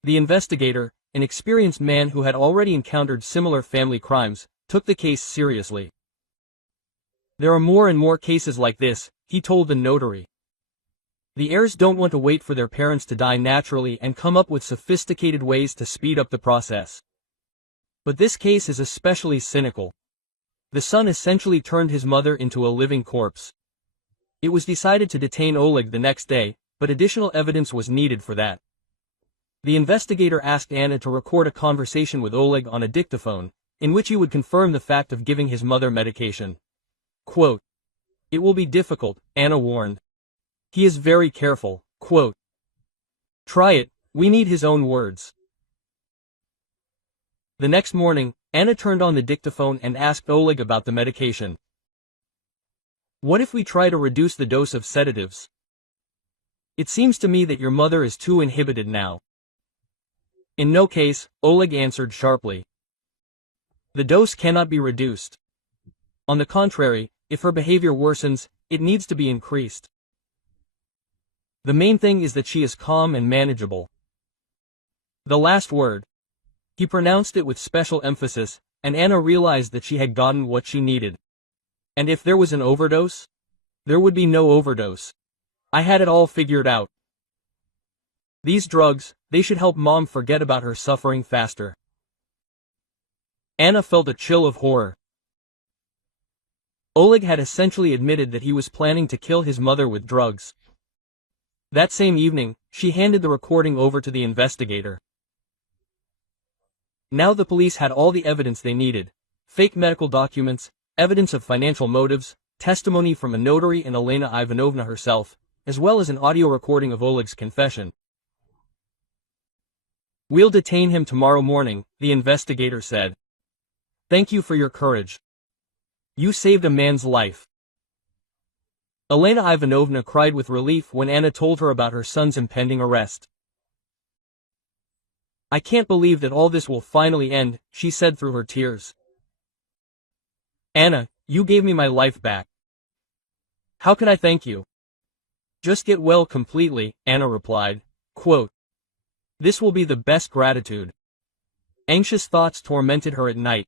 The investigator, an experienced man who had already encountered similar family crimes, took the case seriously. There are more and more cases like this, he told the notary. The heirs don't want to wait for their parents to die naturally and come up with sophisticated ways to speed up the process. But this case is especially cynical. The son essentially turned his mother into a living corpse. It was decided to detain Oleg the next day, but additional evidence was needed for that. The investigator asked Anna to record a conversation with Oleg on a dictaphone, in which he would confirm the fact of giving his mother medication. Quote. It will be difficult, Anna warned. He is very careful. Quote. Try it, we need his own words. The next morning, Anna turned on the dictaphone and asked Oleg about the medication. What if we try to reduce the dose of sedatives? It seems to me that your mother is too inhibited now. In no case, Oleg answered sharply. The dose cannot be reduced. On the contrary, if her behavior worsens, it needs to be increased. The main thing is that she is calm and manageable. The last word. He pronounced it with special emphasis, and Anna realized that she had gotten what she needed. And if there was an overdose? There would be no overdose. I had it all figured out. These drugs, they should help Mom forget about her suffering faster. Anna felt a chill of horror. Oleg had essentially admitted that he was planning to kill his mother with drugs. That same evening, she handed the recording over to the investigator. Now the police had all the evidence they needed: fake medical documents, evidence of financial motives, testimony from a notary and Elena Ivanovna herself, as well as an audio recording of Oleg's confession. We'll detain him tomorrow morning, the investigator said. Thank you for your courage. You saved a man's life. Elena Ivanovna cried with relief when Anna told her about her son's impending arrest. I can't believe that all this will finally end, she said through her tears. Anna, you gave me my life back. How can I thank you? Just get well completely, Anna replied. Quote. This will be the best gratitude. Anxious thoughts tormented her at night.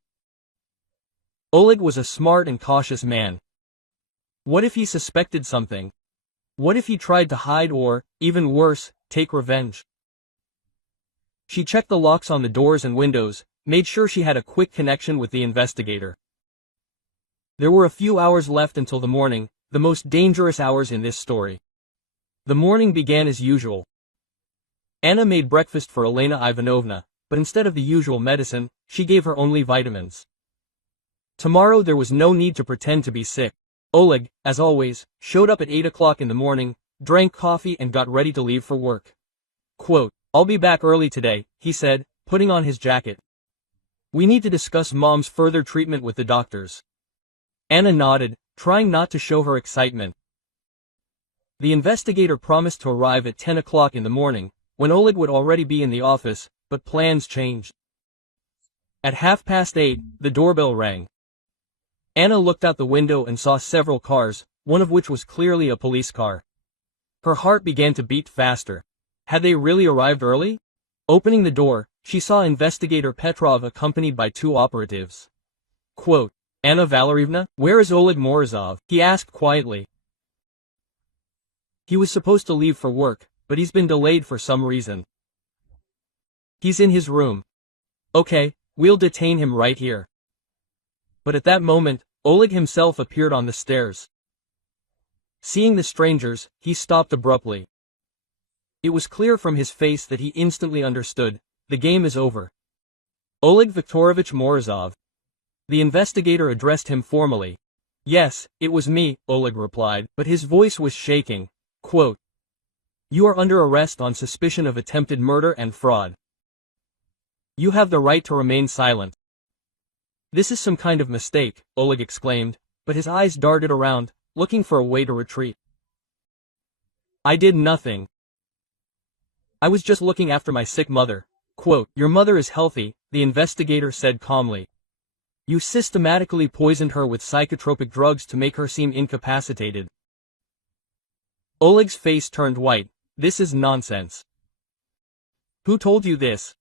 Oleg was a smart and cautious man. What if he suspected something? What if he tried to hide or, even worse, take revenge? She checked the locks on the doors and windows, made sure she had a quick connection with the investigator. There were a few hours left until the morning, the most dangerous hours in this story. The morning began as usual. Anna made breakfast for Elena Ivanovna, but instead of the usual medicine, she gave her only vitamins. Tomorrow there was no need to pretend to be sick. Oleg, as always, showed up at 8 o'clock in the morning, drank coffee and got ready to leave for work. Quote, "I'll be back early today," he said, putting on his jacket. "We need to discuss Mom's further treatment with the doctors." Anna nodded, trying not to show her excitement. The investigator promised to arrive at 10 o'clock in the morning, when Oleg would already be in the office, but plans changed. At 8:30, the doorbell rang. Anna looked out the window and saw several cars, one of which was clearly a police car. Her heart began to beat faster. Had they really arrived early? Opening the door, she saw Investigator Petrov accompanied by 2 operatives. Quote, "Anna Valerievna, where is Oleg Morozov?" he asked quietly. "He was supposed to leave for work, but he's been delayed for some reason. He's in his room." "Okay, we'll detain him right here." But at that moment, Oleg himself appeared on the stairs. Seeing the strangers, he stopped abruptly. It was clear from his face that he instantly understood, the game is over. "Oleg Viktorovich Morozov." The investigator addressed him formally. "Yes, it was me," Oleg replied, but his voice was shaking. Quote, "You are under arrest on suspicion of attempted murder and fraud. You have the right to remain silent." "This is some kind of mistake," Oleg exclaimed, but his eyes darted around, looking for a way to retreat. "I did nothing. I was just looking after my sick mother." Quote, "Your mother is healthy," the investigator said calmly. "You systematically poisoned her with psychotropic drugs to make her seem incapacitated." Oleg's face turned white. "This is nonsense." "Who told you this?"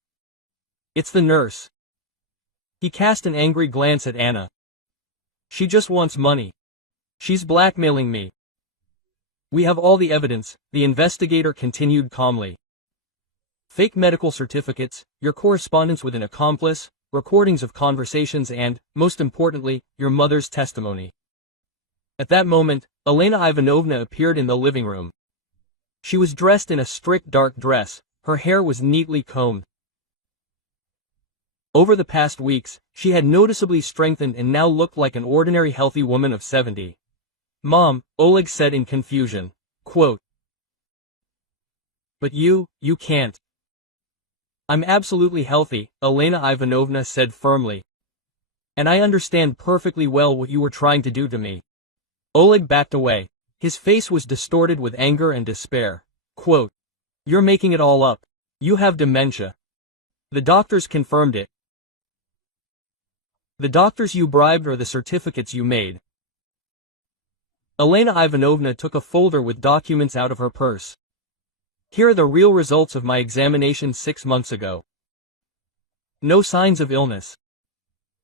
"It's the nurse." He cast an angry glance at Anna. "She just wants money. She's blackmailing me." "We have all the evidence," the investigator continued calmly. "Fake medical certificates, your correspondence with an accomplice, recordings of conversations and, most importantly, your mother's testimony." At that moment, Elena Ivanovna appeared in the living room. She was dressed in a strict dark dress, her hair was neatly combed. Over the past weeks, she had noticeably strengthened and now looked like an ordinary healthy woman of 70. "Mom," Oleg said in confusion. Quote, "But you can't." "I'm absolutely healthy," Elena Ivanovna said firmly. "And I understand perfectly well what you were trying to do to me." Oleg backed away. His face was distorted with anger and despair. Quote, "You're making it all up. You have dementia." The doctors confirmed it. "The doctors you bribed or the certificates you made?" Elena Ivanovna took a folder with documents out of her purse. "Here are the real results of my examination 6 months ago. No signs of illness.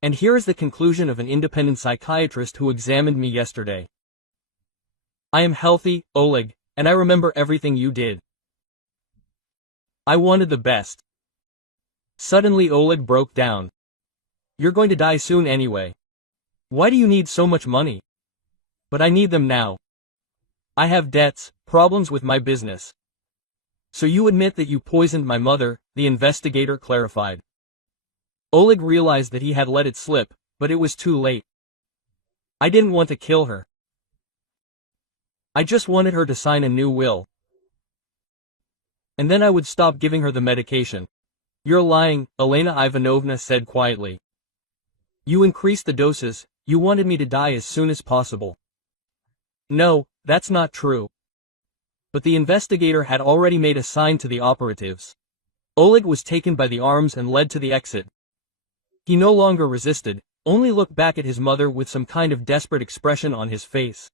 And here is the conclusion of an independent psychiatrist who examined me yesterday. I am healthy, Oleg, and I remember everything you did. I wanted the best." Suddenly Oleg broke down. "You're going to die soon anyway. Why do you need so much money?" "But I need them now. I have debts, problems with my business." "So you admit that you poisoned my mother," the investigator clarified. Oleg realized that he had let it slip, but it was too late. "I didn't want to kill her. I just wanted her to sign a new will. And then I would stop giving her the medication." "You're lying," Elena Ivanovna said quietly. "You increased the doses, you wanted me to die as soon as possible." "No, that's not true." But the investigator had already made a sign to the operatives. Oleg was taken by the arms and led to the exit. He no longer resisted, only looked back at his mother with some kind of desperate expression on his face.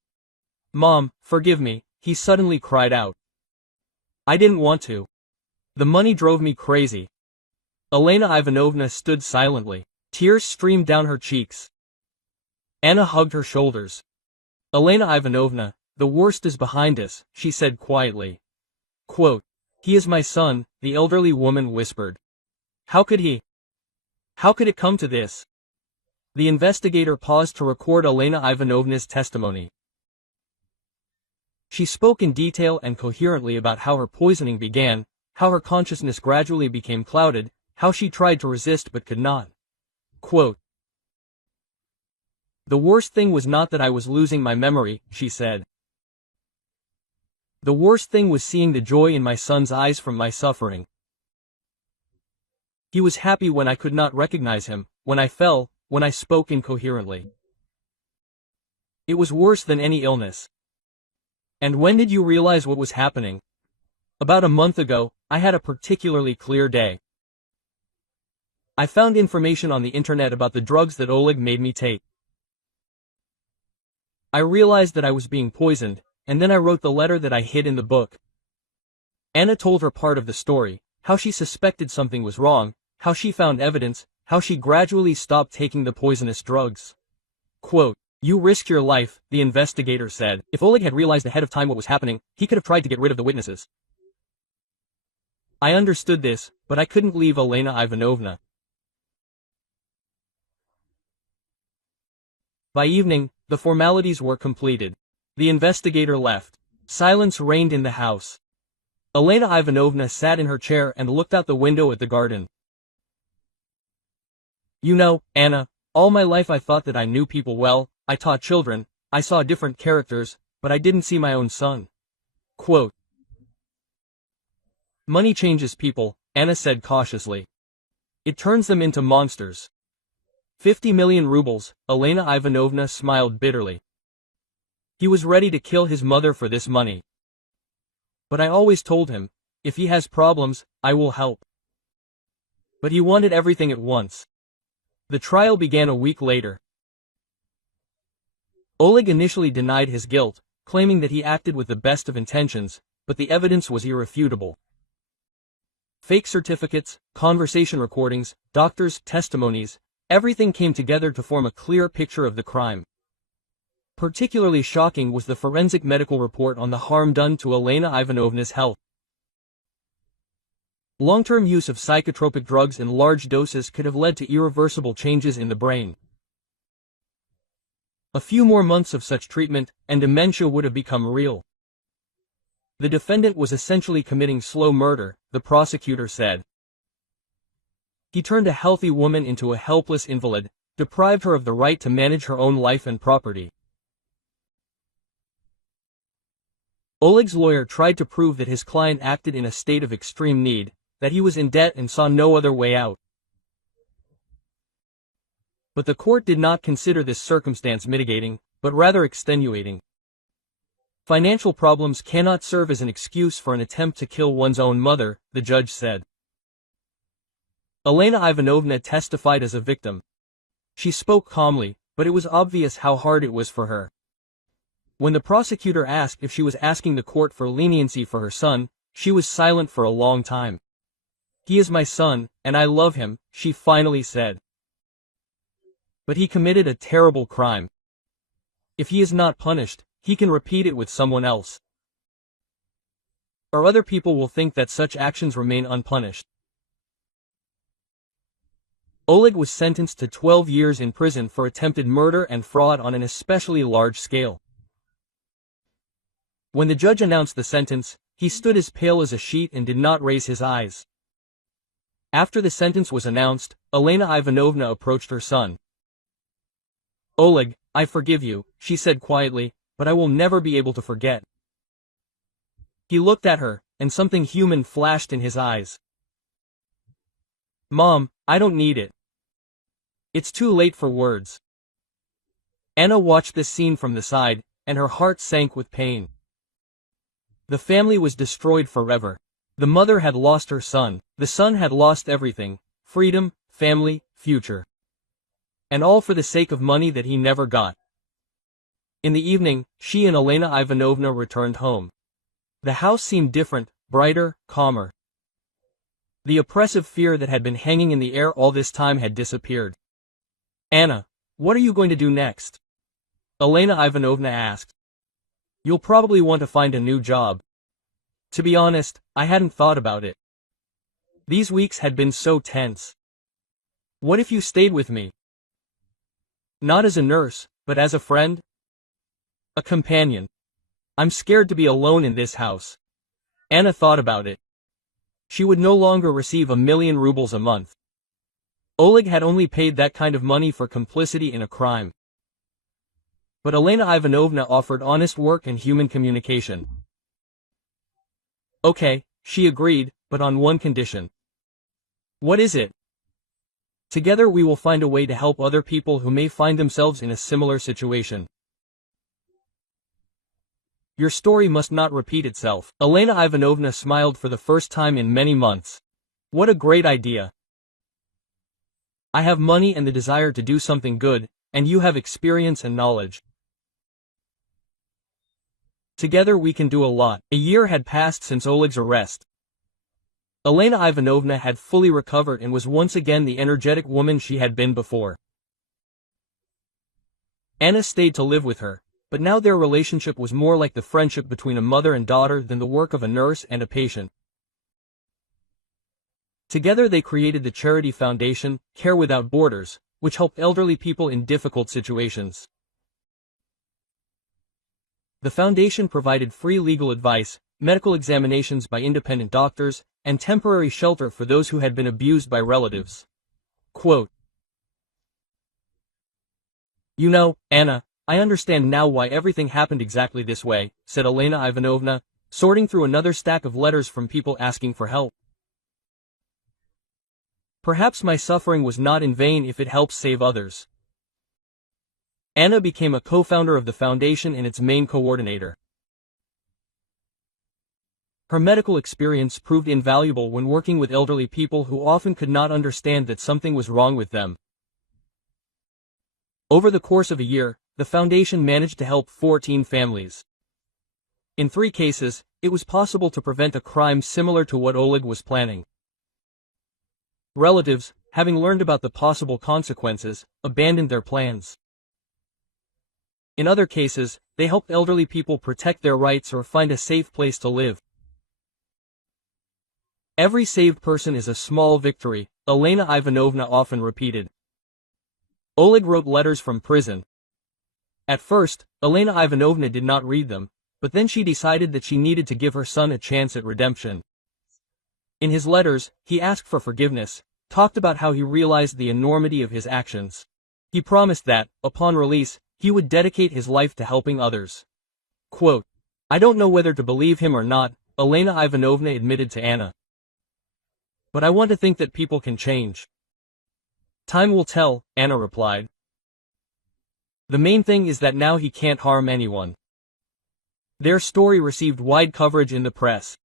"Mom, forgive me," he suddenly cried out. "I didn't want to. The money drove me crazy." Elena Ivanovna stood silently. Tears streamed down her cheeks. Anna hugged her shoulders. "Elena Ivanovna, the worst is behind us," she said quietly. Quote, "He is my son," the elderly woman whispered. How could it come to this?" The investigator paused to record Elena Ivanovna's testimony. She spoke in detail and coherently about how her poisoning began, how her consciousness gradually became clouded, how she tried to resist but could not. Quote, The worst thing was not that I was losing my memory, she said. The worst thing was seeing the joy in my son's eyes from my suffering. He was happy when I could not recognize him, when I fell, when I spoke incoherently. It was worse than any illness. And when did you realize what was happening? About a month ago, I had a particularly clear day. I found information on the internet about the drugs that Oleg made me take. I realized that I was being poisoned, and then I wrote the letter that I hid in the book. Anna told her part of the story, how she suspected something was wrong, how she found evidence, how she gradually stopped taking the poisonous drugs. Quote, "You risked your life," the investigator said. If Oleg had realized ahead of time what was happening, he could have tried to get rid of the witnesses. I understood this, but I couldn't leave Elena Ivanovna. By evening, the formalities were completed. The investigator left. Silence reigned in the house. Elena Ivanovna sat in her chair and looked out the window at the garden. "You know, Anna, all my life I thought that I knew people well, I taught children, I saw different characters, but I didn't see my own son." Quote. "Money changes people," Anna said cautiously. "It turns them into monsters." 50 million rubles, Elena Ivanovna smiled bitterly. He was ready to kill his mother for this money. But I always told him, if he has problems, I will help. But he wanted everything at once. The trial began a week later. Oleg initially denied his guilt, claiming that he acted with the best of intentions, but the evidence was irrefutable. Fake certificates, conversation recordings, doctors' testimonies, everything came together to form a clear picture of the crime. Particularly shocking was the forensic medical report on the harm done to Elena Ivanovna's health. Long-term use of psychotropic drugs in large doses could have led to irreversible changes in the brain. A few more months of such treatment, and dementia would have become real. The defendant was essentially committing slow murder, the prosecutor said. He turned a healthy woman into a helpless invalid, deprived her of the right to manage her own life and property. Oleg's lawyer tried to prove that his client acted in a state of extreme need, that he was in debt and saw no other way out. But the court did not consider this circumstance mitigating, but rather extenuating. Financial problems cannot serve as an excuse for an attempt to kill one's own mother, the judge said. Elena Ivanovna testified as a victim. She spoke calmly, but it was obvious how hard it was for her. When the prosecutor asked if she was asking the court for leniency for her son, she was silent for a long time. "He is my son, and I love him," she finally said. "But he committed a terrible crime. If he is not punished, he can repeat it with someone else. Or other people will think that such actions remain unpunished." Oleg was sentenced to 12 years in prison for attempted murder and fraud on an especially large scale. When the judge announced the sentence, he stood as pale as a sheet and did not raise his eyes. After the sentence was announced, Elena Ivanovna approached her son. "Oleg, I forgive you," she said quietly, "but I will never be able to forget." He looked at her, and something human flashed in his eyes. "Mom, I don't need it. It's too late for words." Anna watched this scene from the side, and her heart sank with pain. The family was destroyed forever. The mother had lost her son, the son had lost everything, freedom, family, future. And all for the sake of money that he never got. In the evening, she and Elena Ivanovna returned home. The house seemed different, brighter, calmer. The oppressive fear that had been hanging in the air all this time had disappeared. "Anna, what are you going to do next?" Elena Ivanovna asked. "You'll probably want to find a new job." To be honest, I hadn't thought about it. These weeks had been so tense. "What if you stayed with me? Not as a nurse, but as a friend? A companion. I'm scared to be alone in this house." Anna thought about it. She would no longer receive 1,000,000 rubles a month. Oleg had only paid that kind of money for complicity in a crime. but Elena Ivanovna offered honest work and human communication. Okay, she agreed, but on one condition. What is it? Together we will find a way to help other people who may find themselves in a similar situation. Your story must not repeat itself. Elena Ivanovna smiled for the first time in many months. What a great idea. I have money and the desire to do something good, and you have experience and knowledge. Together we can do a lot. A year had passed since Oleg's arrest. Elena Ivanovna had fully recovered and was once again the energetic woman she had been before. Anna stayed to live with her, but now their relationship was more like the friendship between a mother and daughter than the work of a nurse and a patient. Together they created the charity foundation, Care Without Borders, which helped elderly people in difficult situations. The foundation provided free legal advice, medical examinations by independent doctors, and temporary shelter for those who had been abused by relatives. Quote, "You know, Anna, I understand now why everything happened exactly this way," said Elena Ivanovna, sorting through another stack of letters from people asking for help. Perhaps my suffering was not in vain if it helps save others. Anna became a co-founder of the foundation and its main coordinator. Her medical experience proved invaluable when working with elderly people who often could not understand that something was wrong with them. Over the course of a year, the foundation managed to help 14 families. In 3 cases, it was possible to prevent a crime similar to what Oleg was planning. Relatives, having learned about the possible consequences, abandoned their plans. In other cases, they helped elderly people protect their rights or find a safe place to live. Every saved person is a small victory, Elena Ivanovna often repeated. Oleg wrote letters from prison. At first, Elena Ivanovna did not read them, but then she decided that she needed to give her son a chance at redemption. In his letters, he asked for forgiveness, talked about how he realized the enormity of his actions. He promised that, upon release, he would dedicate his life to helping others. Quote, "I don't know whether to believe him or not," Elena Ivanovna admitted to Anna. "But I want to think that people can change." "Time will tell," Anna replied. "The main thing is that now he can't harm anyone." Their story received wide coverage in the press.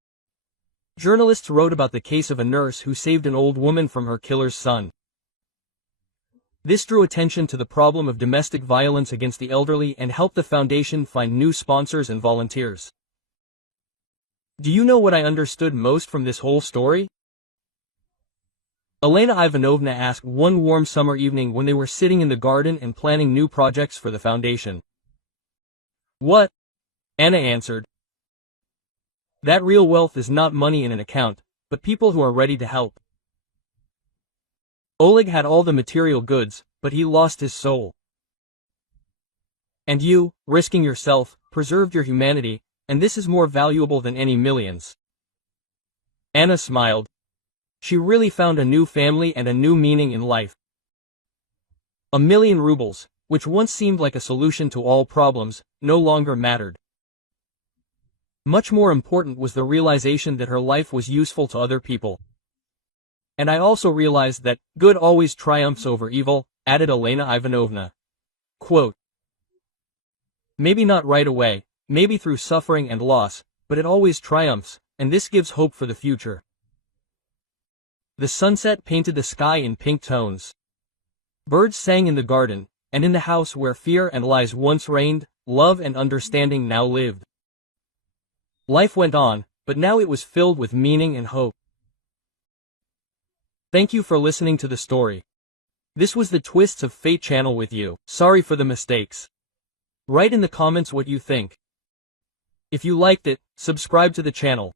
Journalists wrote about the case of a nurse who saved an old woman from her killer's son. This drew attention to the problem of domestic violence against the elderly and helped the foundation find new sponsors and volunteers. Do you know what I understood most from this whole story? Elena Ivanovna asked one warm summer evening when they were sitting in the garden and planning new projects for the foundation. "What?" Anna answered. "That real wealth is not money in an account, but people who are ready to help." Oleg had all the material goods, but he lost his soul. And you, risking yourself, preserved your humanity, and this is more valuable than any millions. Anna smiled. She really found a new family and a new meaning in life. 1,000,000 rubles, which once seemed like a solution to all problems, no longer mattered. Much more important was the realization that her life was useful to other people. "And I also realized that good always triumphs over evil," added Elena Ivanovna. Quote, "Maybe not right away, maybe through suffering and loss, but it always triumphs, and this gives hope for the future." The sunset painted the sky in pink tones. Birds sang in the garden, and in the house where fear and lies once reigned, love and understanding now lived. Life went on, but now it was filled with meaning and hope. Thank you for listening to the story. This was the Twists of Fate channel with you. Sorry for the mistakes. Write in the comments what you think. If you liked it, subscribe to the channel.